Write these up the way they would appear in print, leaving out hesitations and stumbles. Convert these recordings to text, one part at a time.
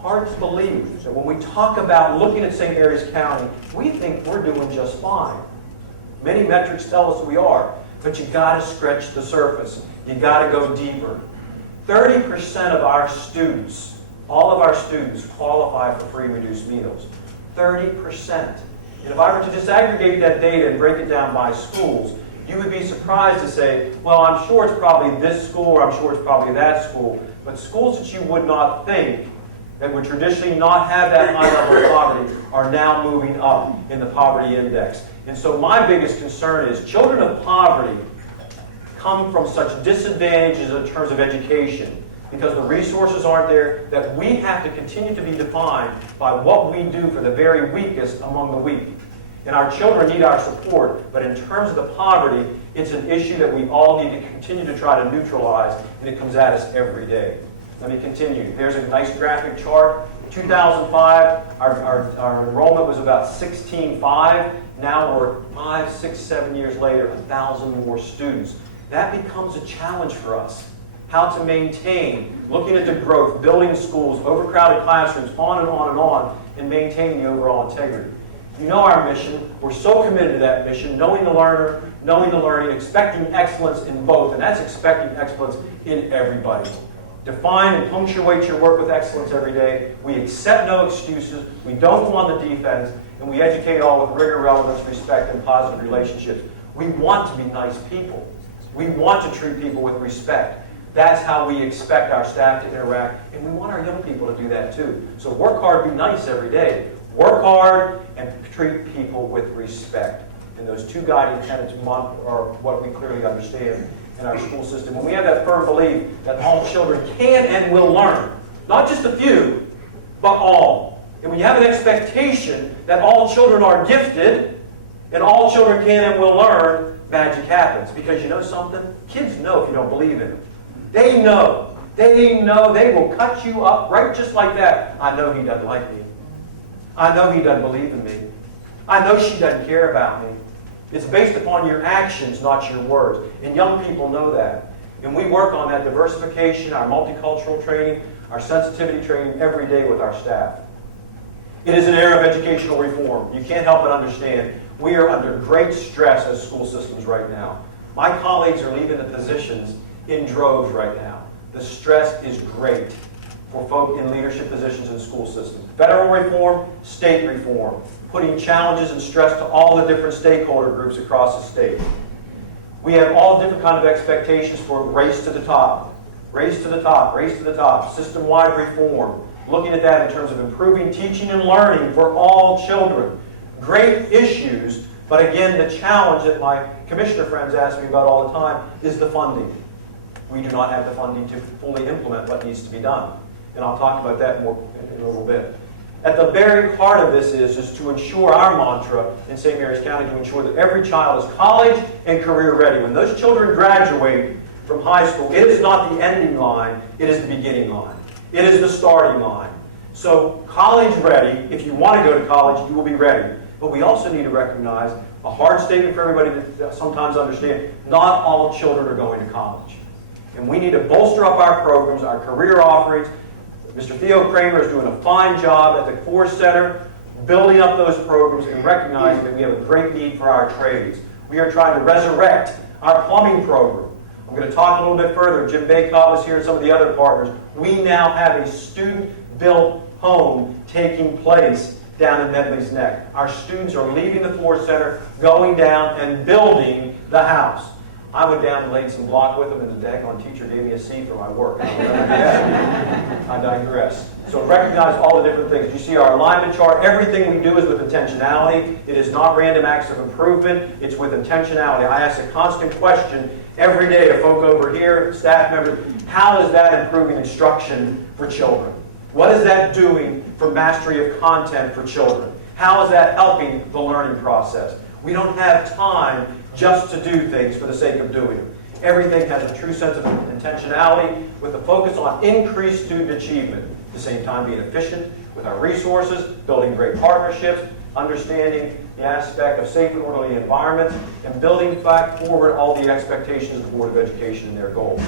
hard to believe that when we talk about looking at St. Mary's County, we think we're doing just fine. Many metrics tell us we are, but you got to stretch the surface. You got to go deeper. 30% of our students, all of our students, qualify for free and reduced meals. 30%. And if I were to disaggregate that data and break it down by schools, you would be surprised to say, well, I'm sure it's probably this school, or I'm sure it's probably that school. But schools that you would not think that would traditionally not have that high level of poverty are now moving up in the poverty index. And so my biggest concern is children of poverty come from such disadvantages in terms of education because the resources aren't there, that we have to continue to be defined by what we do for the very weakest among the weak. And our children need our support, but in terms of the poverty, it's an issue that we all need to continue to try to neutralize, and it comes at us every day. Let me continue. There's a nice graphic chart. 2005, our enrollment was about 16,500. Now we're 5, 6, 7 years later, 1,000 more students. That becomes a challenge for us. How to maintain, looking at the growth, building schools, overcrowded classrooms, on and on and on, and maintaining the overall integrity. You know our mission. We're so committed to that mission, knowing the learner, knowing the learning, expecting excellence in both, and that's expecting excellence in everybody. Define and punctuate your work with excellence every day. We accept no excuses. We don't go on the defense, and we educate all with rigor, relevance, respect, and positive relationships. We want to be nice people. We want to treat people with respect. That's how we expect our staff to interact, and we want our young people to do that too. So work hard, be nice every day. Work hard and treat people with respect. And those two guiding tenets are what we clearly understand in our school system. When we have that firm belief that all children can and will learn, not just a few, but all. And when you have an expectation that all children are gifted and all children can and will learn, magic happens. Because you know something? Kids know if you don't believe in them. They know. They know. They will cut you up right just like that. I know he doesn't like me. I know he doesn't believe in me. I know she doesn't care about me. It's based upon your actions, not your words. And young people know that. And we work on that diversification, our multicultural training, our sensitivity training every day with our staff. It is an era of educational reform. You can't help but understand. We are under great stress as school systems right now. My colleagues are leaving the positions in droves right now. The stress is great for folk in leadership positions in the school system. Federal reform, state reform, putting challenges and stress to all the different stakeholder groups across the state. We have all different kinds of expectations for race to the top. Race to the top, race to the top, system-wide reform. Looking at that in terms of improving teaching and learning for all children. Great issues, but again, the challenge that my commissioner friends ask me about all the time is the funding. We do not have the funding to fully implement what needs to be done. And I'll talk about that more in a little bit. At the very heart of this is to ensure our mantra in St. Mary's County, to ensure that every child is college and career ready. When those children graduate from high school, it is not the ending line, it is the beginning line. It is the starting line. So college ready, if you want to go to college, you will be ready. But we also need to recognize a hard statement for everybody to sometimes understand, not all children are going to college. And we need to bolster up our programs, our career offerings. Mr. Theo Kramer is doing a fine job at the Core Center, building up those programs and recognizing that we have a great need for our trades. We are trying to resurrect our plumbing program. I'm going to talk a little bit further. Jim Baycott was here and some of the other partners. We now have a student-built home taking place down in Medley's Neck. Our students are leaving the Floor Center, going down and building the house. I went down and laid some block with them, and the daggone teacher gave me a C for my work. I digress. So recognize all the different things. You see our alignment chart. Everything we do is with intentionality. It is not random acts of improvement. It's with intentionality. I ask a constant question every day to folk over here, staff members, how is that improving instruction for children? What is that doing for mastery of content for children? How is that helping the learning process? We don't have time just to do things for the sake of doing them. Everything has a true sense of intentionality with a focus on increased student achievement. At the same time, being efficient with our resources, building great partnerships, understanding the aspect of safe and orderly environments, and building back forward all the expectations of the Board of Education and their goals.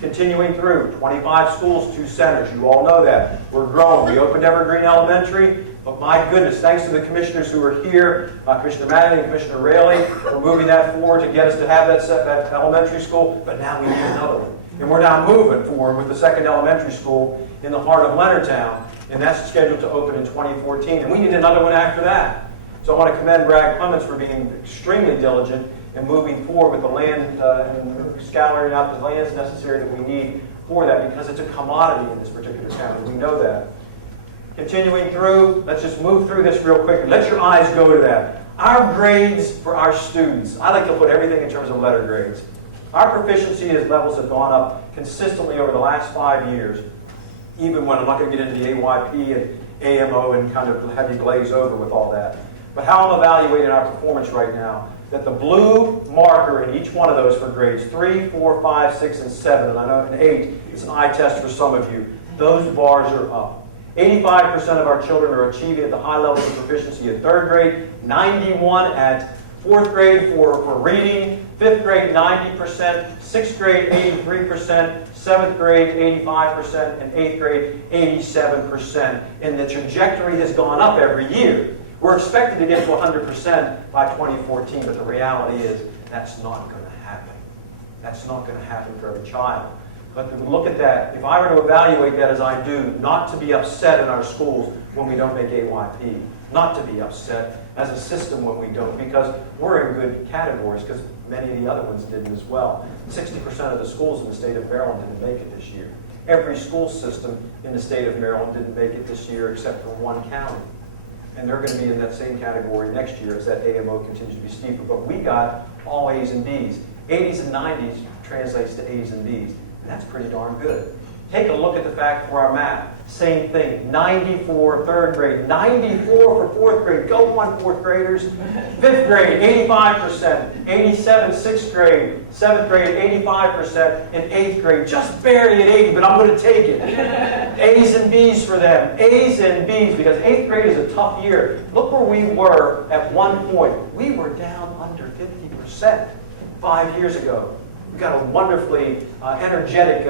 Continuing through, 25 schools, 2 centers. You all know that. We're growing. We opened Evergreen Elementary, but my goodness, thanks to the commissioners who are here, Commissioner Manning and Commissioner Raley, we're moving that forward to get us to have that elementary school, but now we need another one. And we're now moving forward with the second elementary school in the heart of Leonardtown, and that's scheduled to open in 2014, and we need another one after that. So I want to commend Bragg Clements for being extremely diligent and moving forward with the land and scouring out the lands necessary that we need for that, because it's a commodity in this particular town. We know that. Continuing through, let's just move through this real quick. Let your eyes go to that. Our grades for our students. I like to put everything in terms of letter grades. Our proficiency levels have gone up consistently over the last 5 years, even when I'm not going to get into the AYP and AMO and kind of have you glaze over with all that. But how I'm evaluating our performance right now, that the blue marker in each one of those for grades 3, 4, 5, 6, and 7, and I know an 8 is an eye test for some of you, those bars are up. 85% of our children are achieving at the high levels of proficiency in 3rd grade, 91 at 4th grade for reading, 5th grade 90%, 6th grade 83%, 7th grade 85%, and 8th grade 87%. And the trajectory has gone up every year. We're expected to get to 100% by 2014, but the reality is that's not going to happen. That's not going to happen for every child. But look at that. If I were to evaluate that as I do, not to be upset in our schools when we don't make AYP, not to be upset as a system when we don't, because we're in good categories, because many of the other ones didn't as well. 60% of the schools in the state of Maryland didn't make it this year. Every school system in the state of Maryland didn't make it this year except for one county. And they're going to be in that same category next year as that AMO continues to be steeper. But we got all A's and B's. 80s and 90s translates to A's and B's. And that's pretty darn good. Take a look at the fact for our math. Same thing. 94 3rd grade. 94 for 4th grade. Go on, 4th graders. 5th grade, 85%. 87 6th grade. 7th grade, 85%. And 8th grade, just barely at 80, but I'm going to take it. A's and B's for them. A's and B's, because 8th grade is a tough year. Look where we were at one point. We were down under 50% 5 years ago. We got a wonderfully energetic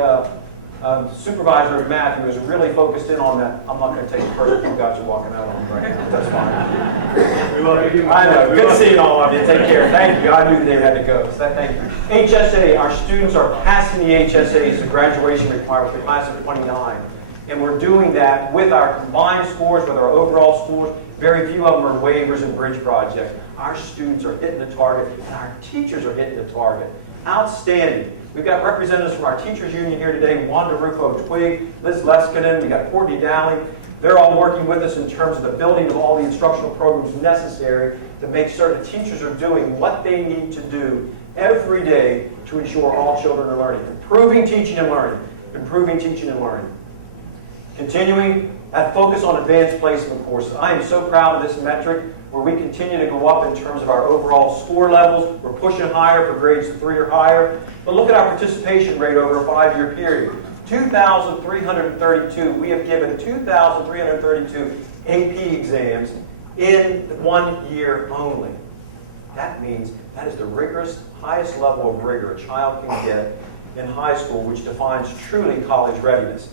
supervisor of math who was really focused in on that. I'm not going to take the person who got you walking out on right now. That's fine. We love you. I know. Good seeing all of you. Take care. Thank you. I knew they had to go. So thank you. HSA. Our students are passing the HSAs, the graduation requirement for the class of 29. And we're doing that with our combined scores, with our overall scores. Very few of them are waivers and bridge projects. Our students are hitting the target, and our teachers are hitting the target. Outstanding. We've got representatives from our teachers union here today, Wanda Rufo-Twig, Liz Leskinen, we got Courtney Dowling. They're all working with us in terms of the building of all the instructional programs necessary to make certain teachers are doing what they need to do every day to ensure all children are learning. Improving teaching and learning. Improving teaching and learning. Continuing that focus on advanced placement courses. I am so proud of this metric where we continue to go up in terms of our overall score levels. We're pushing higher for grades 3 or higher. But look at our participation rate over a 5-year period. 2,332. We have given 2,332 AP exams in 1 year only. That means that is the rigorous, highest level of rigor a child can get in high school, which defines truly college readiness.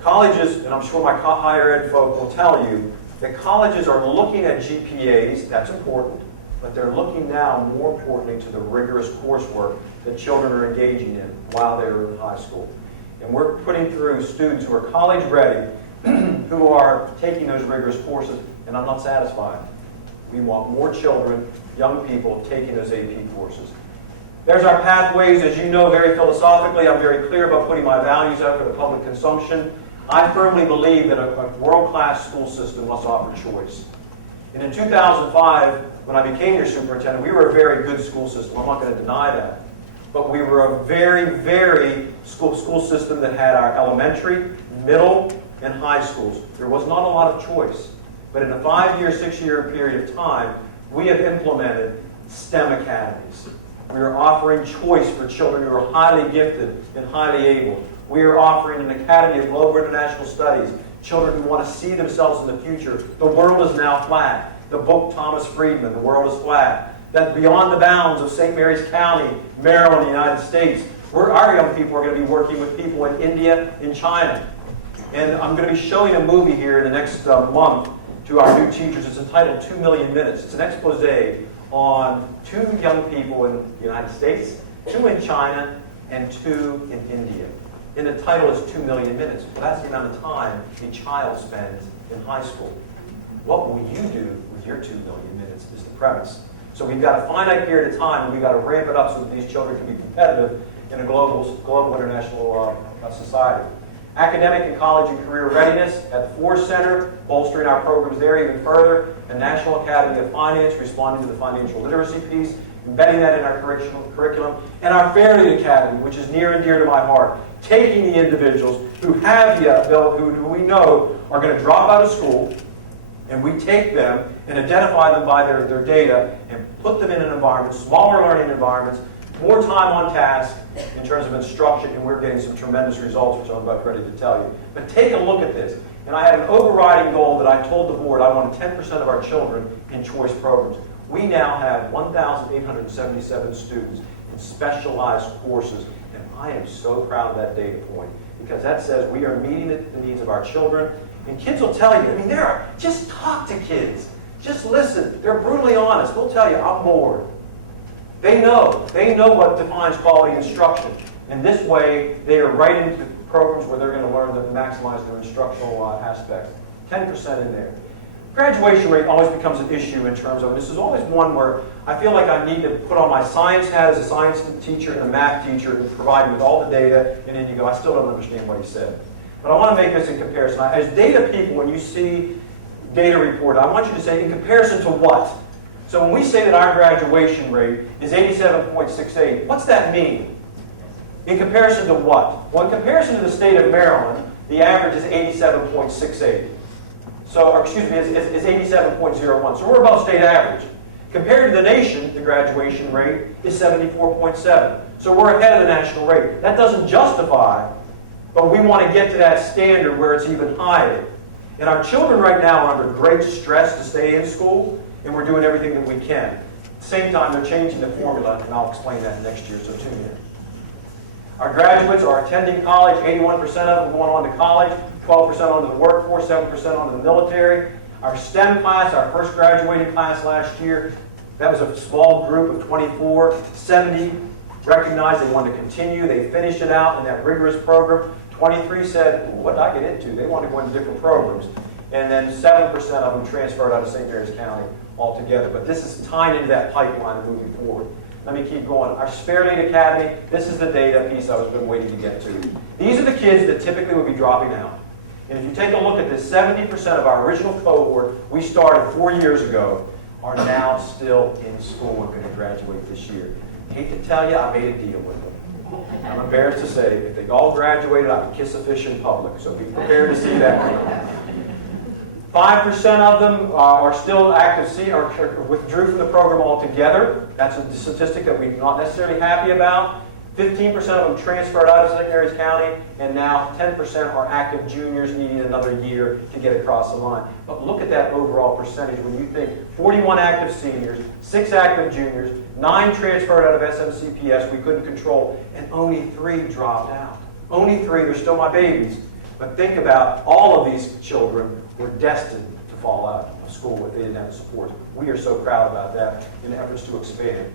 Colleges, and I'm sure my higher ed folk will tell you, that colleges are looking at GPAs, that's important, but they're looking now, more importantly, to the rigorous coursework that children are engaging in while they're in high school. And we're putting through students who are college ready, who are taking those rigorous courses, and I'm not satisfied. We want more children, young people, taking those AP courses. There's our pathways. As you know, very philosophically, I'm very clear about putting my values out for the public consumption. I firmly believe that a world-class school system must offer choice. And in 2005, when I became your superintendent, we were a very good school system. I'm not going to deny that. But we were a very, very school system that had our elementary, middle, and high schools. There was not a lot of choice. But in a 5-year, 6-year period of time, we have implemented STEM academies. We are offering choice for children who are highly gifted and highly able. We are offering an Academy of Global International Studies, children who want to see themselves in the future. The world is now flat. The book Thomas Friedman, The World is Flat. That beyond the bounds of St. Mary's County, Maryland, the United States, Our young people are going to be working with people in India and China. And I'm going to be showing a movie here in the next month to our new teachers. It's entitled 2 Million Minutes. It's an expose on 2 young people in the United States, 2 in China, and 2 in India. And the title is 2 Million Minutes. Well, that's the amount of time a child spends in high school. What will you do with your 2 million minutes is the premise. So we've got a finite period of time, and we've got to ramp it up so that these children can be competitive in a global international society. Academic and college and career readiness at the Force Center, bolstering our programs there even further. The National Academy of Finance, responding to the financial literacy piece, embedding that in our curriculum. And our Fairleigh Academy, which is near and dear to my heart, taking the individuals who have the ability, who we know are going to drop out of school, and we take them and identify them by their data and put them in an environment, smaller learning environments, more time on task in terms of instruction, and we're getting some tremendous results, which I'm about ready to tell you. But take a look at this. And I had an overriding goal that I told the board I wanted 10% of our children in choice programs. We now have 1,877 students in specialized courses, and I am so proud of that data point because that says we are meeting the needs of our children. And kids will tell you, just talk to kids. Just listen. They're brutally honest. They'll tell you, I'm bored. They know what defines quality instruction. And this way, they are right into programs where they're going to learn to maximize their instructional aspects. 10% in there. Graduation rate always becomes an issue in terms of, this is always one where I feel like I need to put on my science hat as a science teacher and a math teacher and provide you with all the data, and then you go, I still don't understand what he said. But I want to make this in comparison. As data people, when you see data report, I want you to say, in comparison to what? So when we say that our graduation rate is 87.68, what's that mean? In comparison to what? Well, in comparison to the state of Maryland, the average is 87.68. So, or excuse me, is 87.01. So we're above state average. Compared to the nation, the graduation rate is 74.7. So we're ahead of the national rate. That doesn't justify, but we want to get to that standard where it's even higher. And our children right now are under great stress to stay in school, and we're doing everything that we can. At the same time, they're changing the formula, and I'll explain that next year, so tune in. Our graduates are attending college, 81% of them going on to college, 12% onto the workforce, 7% onto the military. Our STEM class, our first graduating class last year, that was a small group of 24. 70 recognized they wanted to continue. They finished it out in that rigorous program. 23 said, what did I get into? They wanted to go into different programs. And then 7% of them transferred out of St. Mary's County altogether. But this is tying into that pipeline moving forward. Let me keep going. Our Fairleigh Academy, this is the data piece I was been waiting to get to. These are the kids that typically would be dropping out. And if you take a look at this, 70% of our original cohort we started 4 years ago are now still in school and going to graduate this year. I hate to tell you, I made a deal with them. I'm embarrassed to say, if they all graduated, I would kiss a fish in public. So be prepared to see that. 5% of them are still active, or withdrew from the program altogether. That's a statistic that we're not necessarily happy about. 15% of them transferred out of St. Mary's County, and now 10% are active juniors needing another year to get across the line. But look at that overall percentage when you think 41 active seniors, 6 active juniors, 9 transferred out of SMCPS we couldn't control, and only 3 dropped out. Only 3, they're still my babies. But think about all of these children were destined to fall out of school if they didn't have the support. We are so proud about that in efforts to expand.